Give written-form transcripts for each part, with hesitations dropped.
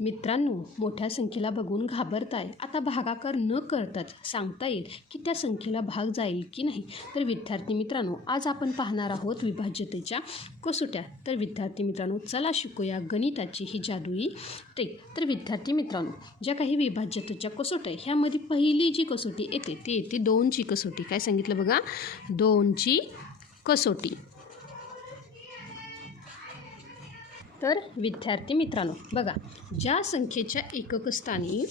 मित्रांनो, मोठ्या संख्येला बघून घाबरताय. आता भागाकार न करताच सांगता येईल की त्या संख्येला भाग जाईल की नाही. तर विद्यार्थी मित्रांनो, आज आपण पाहणार आहोत विभाज्यतेच्या कसोट्या. तर विद्यार्थी मित्रांनो, चला शिकूया गणिताची ही जादुई ट्रिक. तर विद्यार्थी मित्रांनो, ज्या काही विभाज्यतेच्या कसोट्या ह्यामध्ये पहिली जी कसोटी येते ती येते 2ची कसोटी. काय सांगितलं बघा, 2ची कसोटी. तर विद्यार्थी मित्रांनो बघा, ज्या संख्येच्या एकक स्थानी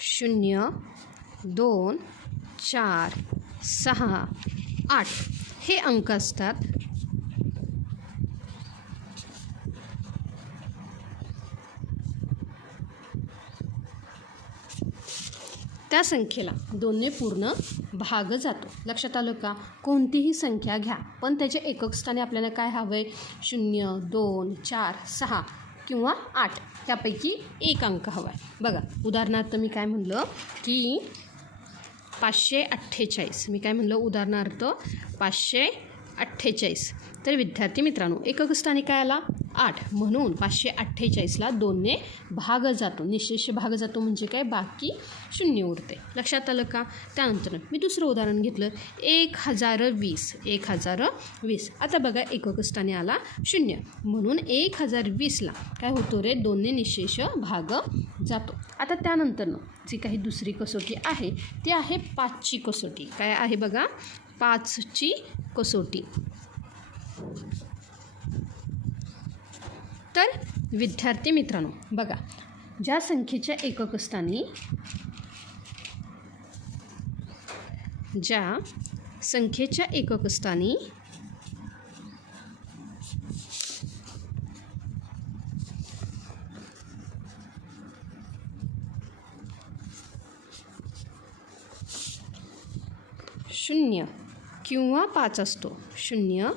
शून्य, 2, 4, 6, 8 हे अंक असतात, त्या संख्येला 2ने पूर्ण भाग जातो. लक्षात आलं का? कोणतीही संख्या घ्या, पण त्याच्या एकक स्थानी आपल्याला काय हवं आहे? 0, 2, 4, 6 किंवा 8 त्यापैकी एक अंक हवा आहे. बघा, उदाहरणार्थ मी काय म्हणलं की 548. मी काय म्हणलं? उदाहरणार्थ 548. तर विद्यार्थी मित्रांनो, एकक स्थानी काय आला? 8. म्हणून 548ला 2ने भाग जातो, निशेष भाग जातो. म्हणजे काय? बाकी 0 उरते. लक्षात आलं का? त्यानंतर मी दुसरं उदाहरण घेतलं, 1020. आता बघा, एकक स्थानी आला 0. म्हणून 1020ला काय होतो रे? 2ने निशेष भाग जातो. आता त्यानंतर जी काही दुसरी कसोटी आहे ती आहे 5ची कसोटी. काय आहे बघा? 5ची कसोटी. तर विद्यार्थी मित्रांनो बघा, ज्या संख्येच्या एकक स्थानी 0 किंवा 5 असतो, 0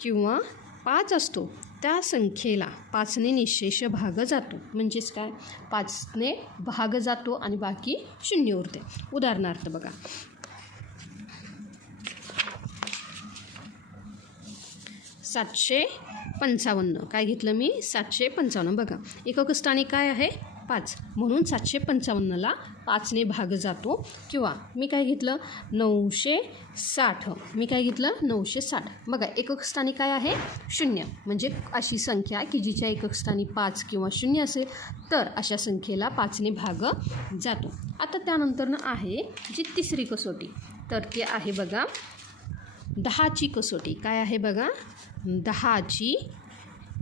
किंवा 5 असतो, त्या संख्येला 5ने निशेष भाग जातो. म्हणजेच काय? 5ने भाग जातो आणि बाकी 0 उरते. उदाहरणार्थ बघा, 755. काय घेतलं मी? 755. बघा, एकक स्थानी काय आहे? 5. म्हणून 755ला 5ने भाग जातो. किंवा मी काय घेतलं? 960. मी काय घेतलं? 960. बघा, एकक स्थानी काय आहे? 0. म्हणजे अशी संख्या की जिच्या एकक स्थानी 5 किंवा 0 असेल तर अशा संख्येला 5ने भाग जातो. आता त्यानंतर आहे जी तिसरी कसोटी, तर ती आहे बघा 10ची कसोटी. काय आहे बघा? 10ची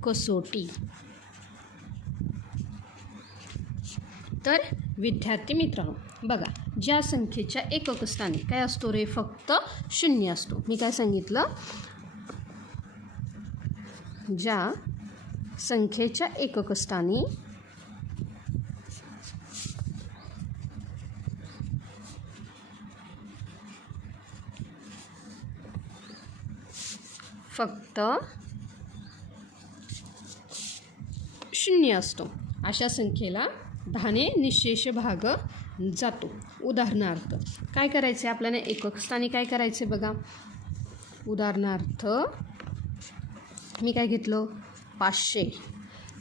कसोटी. तर विद्यार्थी मित्रांनो बघा, ज्या संख्येच्या एकक स्थानी काय असतो रे? फक्त 0 असतो. मी काय सांगितलं? ज्या संख्येच्या एकक स्थानी फक्त 0 असतो, अशा संख्येला 10ने निशेष भाग जातो. उदाहरणार्थ काय करायचे आपल्याला? एकक स्थानी काय करायचे बघा? उदाहरणार्थ मी काय घेतलं? 500.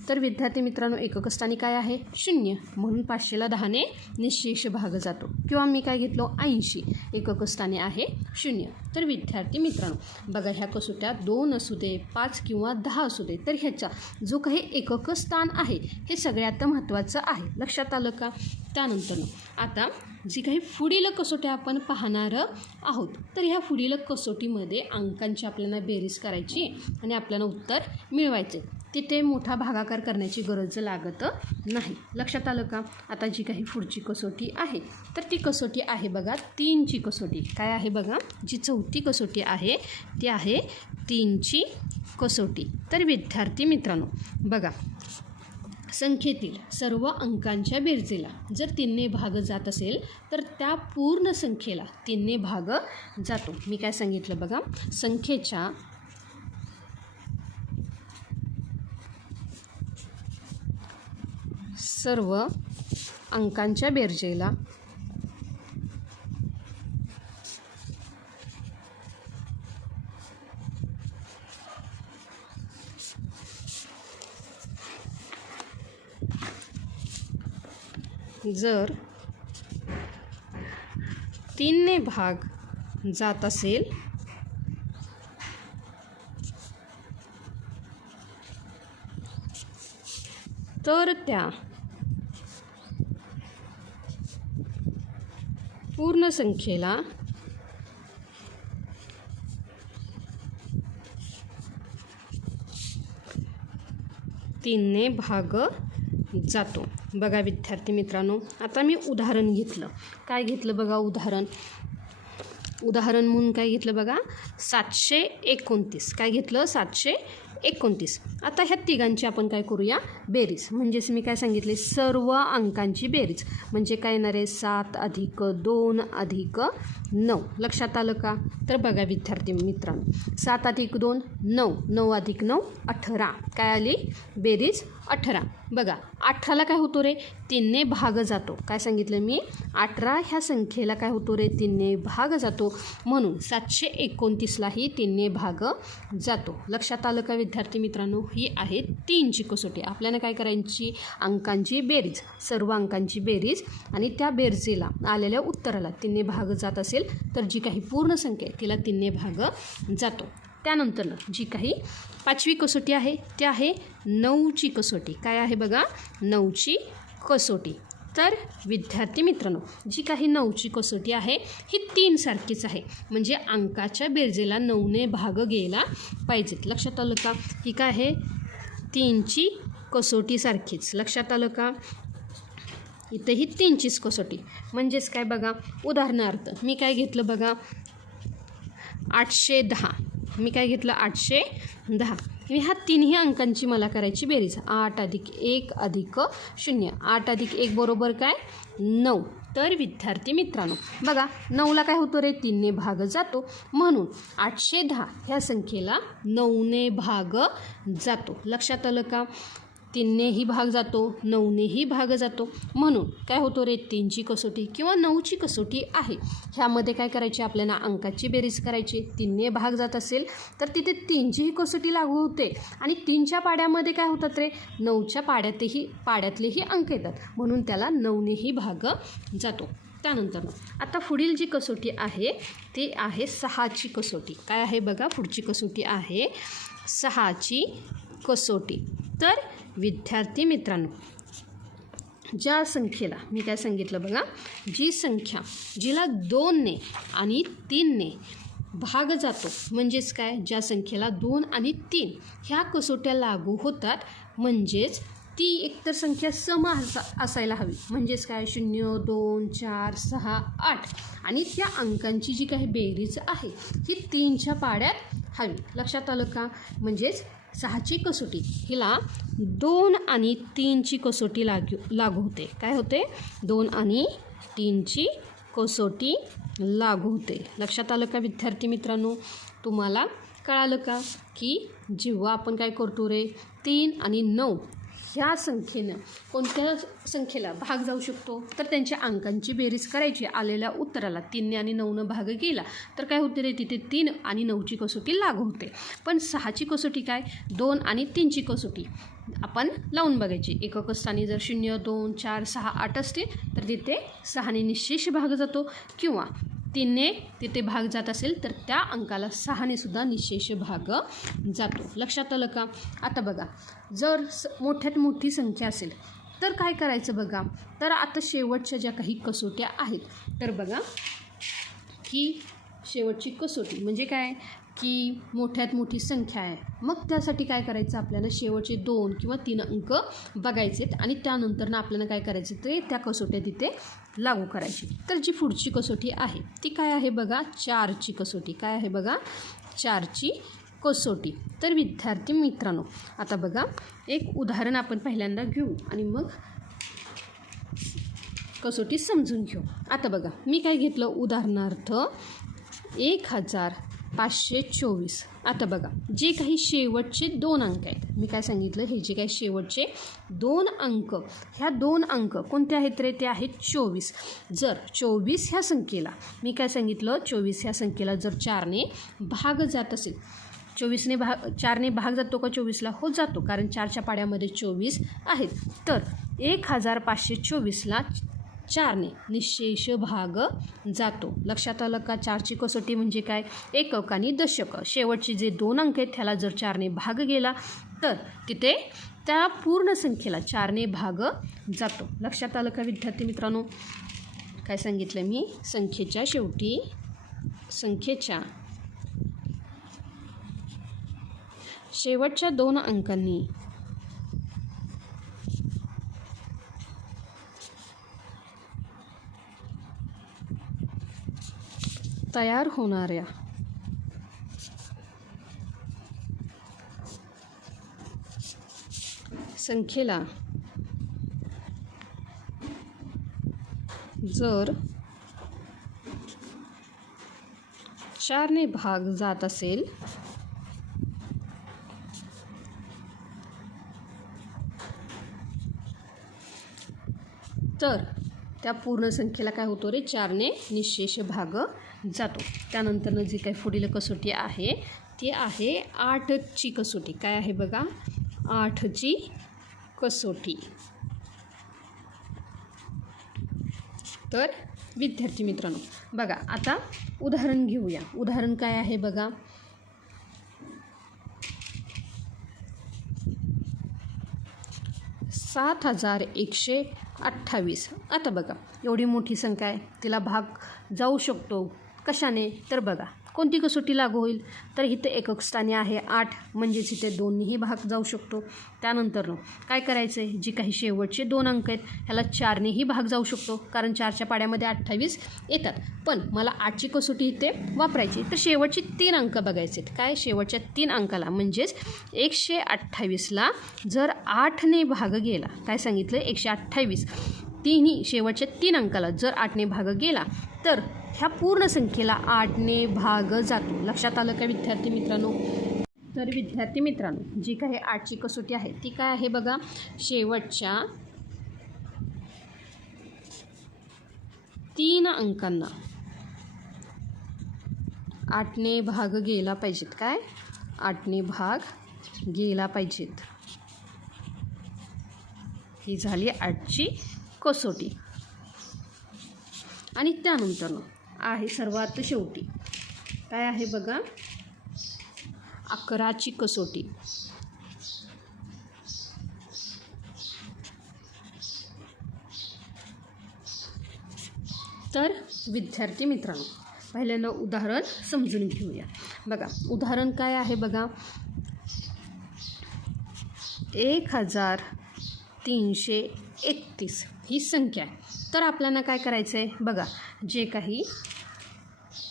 तर विद्यार्थी मित्रांनो, एकक स्थानी काय आहे? 0. म्हणून 500ला 10ने निशेष भाग जातो. किंवा मी काय घेतलो? 80. एकक स्थानी आहे 0. तर विद्यार्थी मित्रांनो बघा, ह्या कसोट्या 2 असू दे, 5 किंवा 10 असू दे, तर ह्याचा जो काही एकक स्थान आहे हे सगळ्यात महत्त्वाचं आहे. लक्षात आलं का? त्यानंतर आता जी काही पुढील कसोट्या आपण पाहणार आहोत, तर ह्या पुढील कसोटीमध्ये अंकांची आपल्याला बेरीज करायची आणि आपल्याला उत्तर मिळवायचे. तिथे मोठा भागाकार करण्याची गरज लागत नाही. लक्षात आलं का? आता जी काही पुढची कसोटी आहे तर ती कसोटी आहे बघा 3ची कसोटी. काय आहे बघा? जी चौथी कसोटी आहे ती आहे 3ची कसोटी. तर विद्यार्थी मित्रांनो बघा, संख्येतील सर्व अंकांच्या बेरजेला जर 3ने भाग जात असेल तर त्या पूर्ण संख्येला 3ने भाग जातो. मी काय सांगितलं बघा, संख्येच्या सर्व अंकांच्या बेरजेला जर 3 ने भाग जात असेल तर त्या पूर्ण संख्येला तीनने भाग जातो. बघा विद्यार्थी मित्रांनो, आता मी उदाहरण घेतलं. काय घेतलं बघा उदाहरण म्हणून काय घेतलं बघा 729. काय घेतलं 729. आता ह्या तिघांची आपण काय करूया बेरीज. म्हणजेच मी काय सांगितले सर्व अंकांची बेरीज म्हणजे काय येणार आहे 7 + 2 + 9. लक्षात आलं का? तर बघा विद्यार्थी मित्रांनो 7 + 2 9, 9 + 9 18. काय आली बेरीज 18. बघा 18ला काय होतो रे 3ने भाग जातो. काय सांगितलं मी 18 ह्या संख्येला काय होतो रे 3ने भाग जातो. म्हणून 729लाही 3ने भाग जातो. लक्षात आलं का विद्यार्थी मित्रांनो? ही आहे 3ची कसोटी. आपल्याला काय करायची अंकांची बेरीज, सर्व अंकांची बेरीज आणि त्या बेरजेला आलेल्या उत्तराला 3ने भाग जात असेल तर जी काही पूर्ण संख्या आहे तिला 3ने भाग जातो. त्यानंतर जी काही 5वी कसोटी आहे ती आहे 9ची कसोटी. काय आहे बघा 9ची कसोटी. तर विद्यार्थी मित्रांनो जी काही 9ची कसोटी आहे ही 3 सारखीच आहे. म्हणजे अंकाच्या बेरजेला 9ने भाग गेला पाहिजेत. लक्षात आलं का? ही काय आहे 3ची कसोटी सारखीच. लक्षात आलं का? इथं ही 3चीच कसोटी. म्हणजेच काय बघा उदाहरणार्थ मी काय घेतलं बघा 810. मी काय घेतलं 810. ह्या तिन्ही अंकांची मला करायची बेरीज 8 + 1 + 0. 8 + 1 बरोबर काय 9. तर विद्यार्थी मित्रांनो बघा 9ला काय होतो रे 3ने भाग जातो. म्हणून 810 ह्या संख्येला 9ने भाग जातो. लक्षात आलं का? 3नेही भाग जातो 9नेही भाग जातो. म्हणून काय होतो रे 3ची कसोटी किंवा 9ची कसोटी आहे. ह्यामध्ये काय करायची आपल्याला अंकाची बेरीज करायची. 3ने भाग जात असेल तर तिथे 3चीही कसोटी लागू होते आणि 3च्या पाड्यामध्ये काय होतात रे 9च्या पाड्यातलेही अंक येतात. म्हणून त्याला 9नेही भाग जातो. त्यानंतर आता पुढील जी कसोटी आहे ती आहे 6ची कसोटी. काय आहे बघा पुढची कसोटी आहे 6ची कसोटी. तर विद्यार्थी मित्रांनो ज्या संख्येला मी काय सांगितलं बघा जी संख्या जिला 2ने आणि 3ने भाग जातो म्हणजेच काय ज्या संख्येला 2 आणि 3 ह्या कसोट्या लागू होतात म्हणजेच ती एकतर संख्या सम असायला हवी. म्हणजेच काय 0 2 4 6 8 आणि त्या अंकांची जी काही बेरीज आहे ही 3च्या पाड्यात हवी. लक्षात आलं का? म्हणजेच 6ची कसोटी हिला 2 आणि 3ची कसोटी लागू होते. काय होते 2 आणि 3ची कसोटी लागू होते. लक्षात आलं का विद्यार्थी मित्रांनो? तुम्हाला कळालं का की जेव्हा आपण काय करतो रे 3 आणि 9 ह्या संख्येनं कोणत्या संख्येला भाग जाऊ शकतो तर त्यांच्या अंकांची बेरीज करायची. आलेल्या उत्तराला 3ने आणि 9नं भाग गेला तर काय होते रे तिथे 3 आणि 9ची कसोटी लागू होते. पण 6ची कसोटी काय 2 आणि 3ची कसोटी आपण लावून बघायची. एकक स्थानी जर 0 2 4 6 8 असतील तर तिथे 6ने निश्चेष भाग जातो किंवा 3ने तिथे भाग जात असेल तर त्या अंकाला 6ने सुद्धा निश्चेष भाग जातो. लक्षात आलं का? आता बघा जर मोठ्यात मोठी संख्या असेल तर काय करायचं बघा. तर आता शेवटच्या ज्या काही कसोट्या आहेत तर बघा की शेवटची कसोटी म्हणजे काय की मोठ्यात मोठी संख्या आहे. मग त्यासाठी काय करायचं आपल्याला शेवटचे 2 किंवा 3 अंक बघायचेत आणि त्यानंतर आपल्याला काय करायचं ते त्या कसोट्या तिथे लागू करायची. तर जी पुढची कसोटी आहे ती काय आहे बघा 4ची कसोटी. काय आहे बघा 4ची कसोटी. तर विद्यार्थी मित्रांनो आता बघा एक उदाहरण आपण पहिल्यांदा घेऊ आणि मग कसोटी समजून घेऊ. आता बघा मी काय घेतलं उदाहरणार्थ 1000 524. आता बघा, जे काही शेवटचे 2 अंक आहेत, मी काय सांगितलं, हे जे काही शेवटचे 2 अंक, ह्या 2 अंक कोणते आहेत रे? ते आहेत 24. जर 24 ह्या संख्येला, मी काय सांगितलं, 24 ह्या संख्येला जर 4ने भाग जात असेल, 4ने भाग जातो का 24ला? हो, जातो, कारण 4च्या पाड्यामध्ये 24 आहेत. तर 1524ला 4ने निःशेष भाग जातो. लक्षात आलं का? 4ची कसोटी म्हणजे काय? एकक आणि दशक. शेवटचे जे 2 अंक आहेत त्याला जर 4ने भाग गेला तर तिथे त्या पूर्ण संख्येला 4ने भाग जातो. लक्षात आलं का विद्यार्थी मित्रांनो? काय सांगितलं मी? संख्येच्या शेवटी शेवटच्या 2 अंकांनी तयार होणाऱ्या संख्येला जर 4ने भाग जात असेल तर त्या पूर्ण संख्येला काय होतो रे? 4ने निःशेष भाग जातो. त्यानंतरनं जी काही पुढील कसोटी आहे ती आहे 8ची कसोटी. काय आहे बघा? 8ची कसोटी. तर विद्यार्थी मित्रांनो बघा, आता उदाहरण घेऊया. उदाहरण काय आहे बघा? 7128. आता बघा, एवढी मोठी संख्या आहे, तिला भाग जाऊ शकतो कशाने? तर बघा, कोणती कसोटी लागू होईल? तर इथे एकक स्थानी आहे 8, म्हणजेच इथे 2नेही भाग जाऊ शकतो. त्यानंतर काय करायचं आहे? जी काही शेवटचे 2 अंक आहेत ह्याला 4नेही भाग जाऊ शकतो, कारण 4च्या पाड्यामध्ये 28 येतात. पण मला 8ची कसोटी इथे वापरायची, तर शेवटचे 3 अंक बघायचे आहेत. काय? शेवटच्या 3 अंकाला, म्हणजेच 128ला जर 8ने भाग गेला, काय सांगितलं? 128 तिन्ही शेवटच्या 3 अंकाला जर 8ने भाग गेला तर ह्या पूर्ण संख्येला 8ने भाग जातो. लक्षात आलं का विद्यार्थी मित्रांनो? तर विद्यार्थी मित्रांनो, जी काही 8ची कसोटी आहे ती काय आहे बघा? शेवटच्या 3 अंकांना 8ने भाग गेला पाहिजेत. काय? 8ने भाग गेला पाहिजेत. ही झाली 8ची कसोटी. आणि त्यानंतर आहे सर्वात शेवटी काय आहे बघा? 11ची कसोटी. तर विद्यार्थी मित्रांनो, पहिल्यांदा उदाहरण समजून घेऊया. बघा, उदाहरण काय आहे बघा? 1331 ही संख्या आहे. तर आपल्याला काय करायचं आहे बघा? जे काही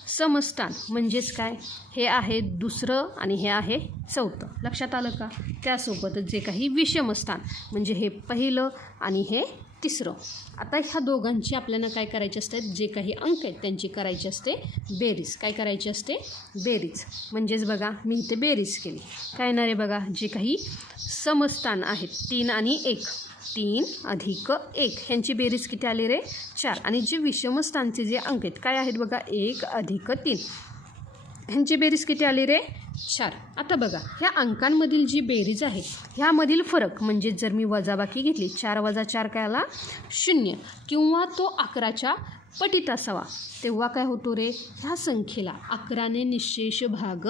समस्थान म्हणजेच काय? हे आहे दुसरं आणि हे आहे चौथं. लक्षात आलं का? त्यासोबतच जे काही विषमस्थान म्हणजे हे पहिलं आणि हे तिसरं. आता ह्या दोघांची आपल्याला काय करायचे असते? जे काही अंक आहेत त्यांची करायची असते बेरीज. काय करायची असते? बेरीज. म्हणजेच बघा, मी इथे बेरीज केली. काय येणार आहे बघा? जे काही समस्थान आहेत 3 आणि 1, 3 अधिक 1 ह्यांची बेरीज किती आली रे? 4. आणि जे विषमस्थानचे जे अंक आहेत काय आहेत बघा? 1 अधिक 3 ह्यांची बेरीज किती आली रे? 4. आता बघा, ह्या अंकांमधील जी बेरीज आहे ह्यामधील फरक म्हणजे जर मी वजाबाकी घेतली, 4 वजा 4 काय आला? 0, किंवा तो 11च्या पटीत असावा, तेव्हा काय होतो रे? ह्या संख्येला 11ने निःशेष भाग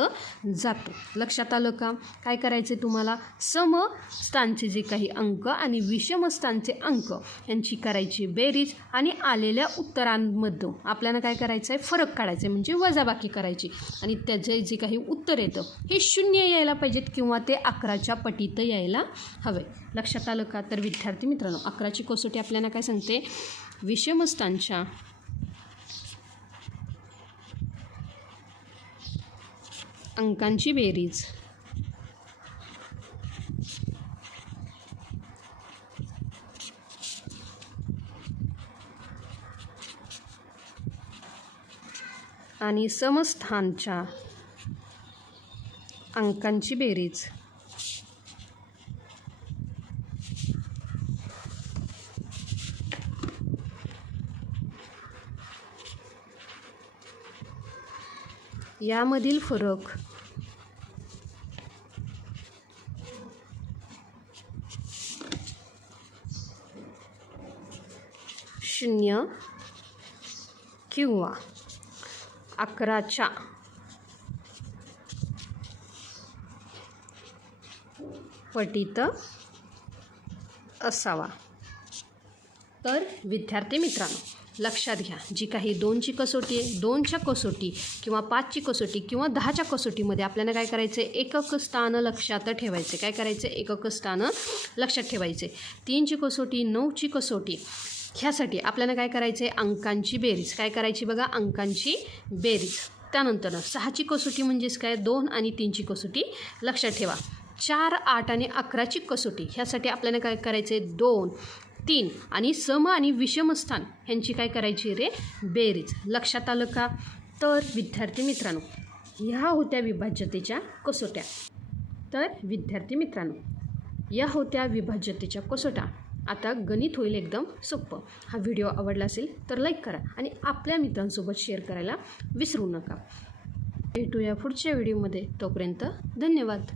जातो. लक्षात आलं का? काय करायचे तुम्हाला? समस्थानचे जे काही अंक आणि विषमस्थानचे अंक यांची करायची बेरीज आणि आलेल्या उत्तरांमध्ये आपल्याला काय करायचं आहे? फरक काढायचा आहे, म्हणजे वजाबाकी करायची. आणि त्याचे जे काही उत्तर येतं हे 0 यायला पाहिजेत किंवा ते 11च्या पटीत यायला हवे. लक्षात आलं का? तर विद्यार्थी मित्रांनो, 11ची कसोटी आपल्याला काय सांगते? विषमस्थानच्या अंकांची बेरीज आणि समस्थानच्या अंकांची बेरीज. यामधील फरक. शून्य किंवा 11च्या पटीत असावा. तर विद्यार्थी मित्रांनो, लक्षात घ्या, जी काही 2ची कसोटी आहे, 2च्या कसोटी किंवा 5ची कसोटी किंवा 10च्या कसोटीमध्ये आपल्याला काय करायचं आहे, एकक स्थान लक्षात ठेवायचे. काय करायचे, एकक स्थान लक्षात ठेवायचे. 3ची कसोटी, 9ची कसोटी, ह्यासाठी आपल्याला काय करायचं आहे, अंकांची बेरीज. काय करायची बघा, अंकांची बेरीज. त्यानंतर 6ची कसोटी म्हणजेच काय, 2 आणि 3ची कसोटी लक्षात ठेवा. 4, 8 आणि 11ची कसोटी, ह्यासाठी आपल्याला काय करायचं आहे, 2, 3 आणि सम आणि विषम स्थान ह्यांची काय करायची रे, बेरीज. लक्षात आलं का? तर विद्यार्थी मित्रांनो, ह्या होत्या विभाज्यतेच्या कसोट्या. तर विद्यार्थी मित्रांनो, या होत्या विभाज्यतेच्या कसोट्या. आता गणित होईल एकदम सोपं. हा व्हिडिओ आवडला असेल तर लाईक करा आणि आपल्या मित्रांसोबत शेअर करायला विसरू नका. भेटूया पुढच्या व्हिडिओमध्ये. तोपर्यंत धन्यवाद.